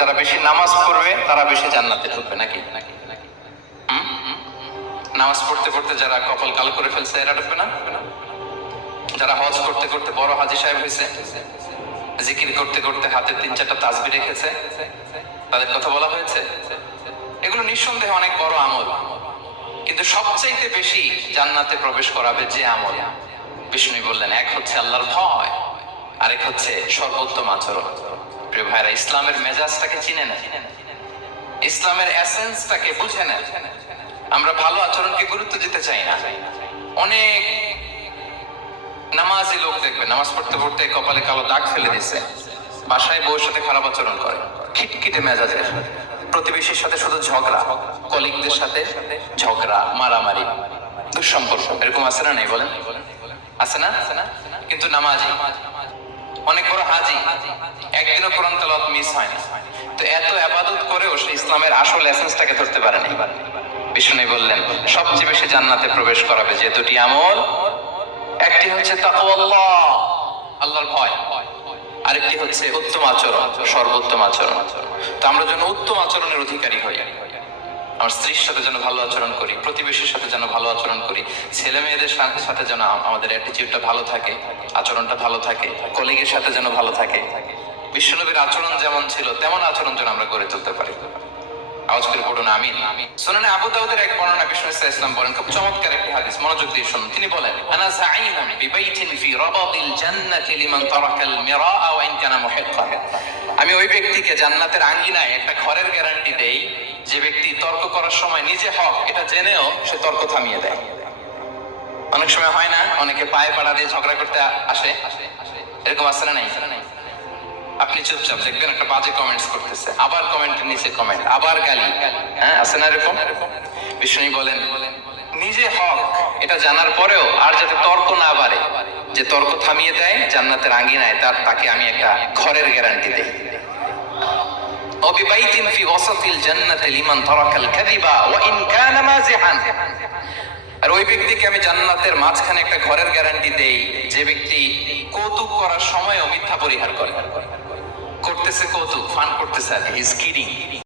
যারা বেশি নামাজ পড়বে তারা বেশি জান্নাতে ঢুকবে নাকি? নামাজ পড়তে পড়তে যারা কপাল কালো করে ফেলছে এরা ঢুকবে না? যারা হজ করতে করতে বড় হাজী সাহেব হয়েছে, জিকির করতে করতে হাতে 3-4টা তাসবিহ রেখেছে, তাদের কথা বলা হয়েছে? এগুলো নিঃসন্দেহে অনেক বড় আমল, কিন্তু সবচাইতে বেশি জান্নাতে প্রবেশ করাবে যে আমল, বিষ্ণু বললেন, এক হচ্ছে আল্লাহর ভয়, আরেক হচ্ছে সর্বোত্তম আচরণ। প্রিয় ভাইরা, ইসলামের মেজাজটাকে চিনে নেন, ইসলামের এসেন্সটাকে বুঝে নেন। আমরা ভালো আচরণকে গুরুত্ব দিতে চাই না। অনেক নামাজি লোক দেখবে নামাজ পড়তে পড়তে কপালে কালো দাগ ফেলে দিচ্ছে, বাসায় বউয়ের সাথে খারাপ আচরণ করে, খিটখিটে মেজাজের, প্রতিবেশীর সাথে শুধু ঝগড়া, কলিগদের সাথে ঝগড়া, মারামারি, দুঃসম্পর্ক, এরকম আছে না? নেই বলেন, আছে না? কিন্তু নামাজি, অনেক বড় হাজি, একদিনও কোরআন তেলাওয়াত মিস হয় না, তো এত ইবাদত করেও সে ইসলামের আসল এসেন্সটাকে ধরতে পারেনি। বিষ্ণু বললেন, সবচেয়ে বেশি জান্নাতে প্রবেশ করাবে যে দুটি আমল, একটি হচ্ছে তাকওয়াল্লাহ, আল্লাহর ভয়, আরেকটি হচ্ছে উত্তম আচরণ, সর্বোত্তম আচরণ। তো আমরা যেন উত্তম আচরণের অধিকারী হই, আমার স্ত্রীর সাথে যেন ভালো আচরণ করি, প্রতিবেশীর সাথে যেন ভালো আচরণ করি, ছেলে মেয়েদের সাথে যেন আমাদের অ্যাটিটিউডটা ভালো থাকে, আচরণটা ভালো থাকে, কলিগের সাথে যেন ভালো থাকে। বিশ্বনবীর আচরণ যেমন ছিল তেমন আচরণ যেন আমরা গড়ে তুলতে পারি। আওয়াজ করে পড়ুন আমিন। সুনানে আবু দাউদের এক বর্ণনা, বিষ্ণু ইসলাম বলেন, খুব চমৎকার একটি হাদিস, মনোযোগ দিয়ে শুনুন। তিনি বলেন, আনা সাঈনুন বিবাইতিন ফি রাবাদিল জান্নাতি লিমান তারাকাল মিরাআ ওয়া ইন কানা মুহিক্কাহ। আমি ওই ব্যক্তিকে জান্নাতের আঙ্গিনায় একটা ঘরের গ্যারান্টি দেই যে ব্যক্তি তর্ক করার সময় নিজে হক এটা জেনেও সে তর্ক থামিয়ে দেয়। অনেক সময় হয় না, অনেকে পায়ে পাড়া দিয়ে ঝগড়া করতে আসে, এরকম আছে না? নাই? আপনি চুপচাপ দেখবেন একটা বাজে কমেন্টস করতেছে, আবার কমেন্টের নিচে কমেন্ট, আবার গালি, হ্যাঁ আছে না এরকম? বিষ্ণু বলেন, নিজে হক এটা জানার পরেও আর যাতে তর্ক না বাড়ে, যে তর্ক থামিয়ে দেয় জান্নাতের আঙ্গিনায়, তাকে আমি একটা ঘরের গ্যারান্টি দেই। وببيت في وسط الجنة لمن ترك الكذب وإن كان مازحا। আর ওই ব্যক্তিকে আমি জান্নাতের মাঝখানে একটা ঘরের গ্যারান্টি দেই যে ব্যক্তি কৌতুক করার সময়ও মিথ্যা পরিহার করে, করতেছে কৌতুক, ফান করতেছে, হি ইজ কিডিং।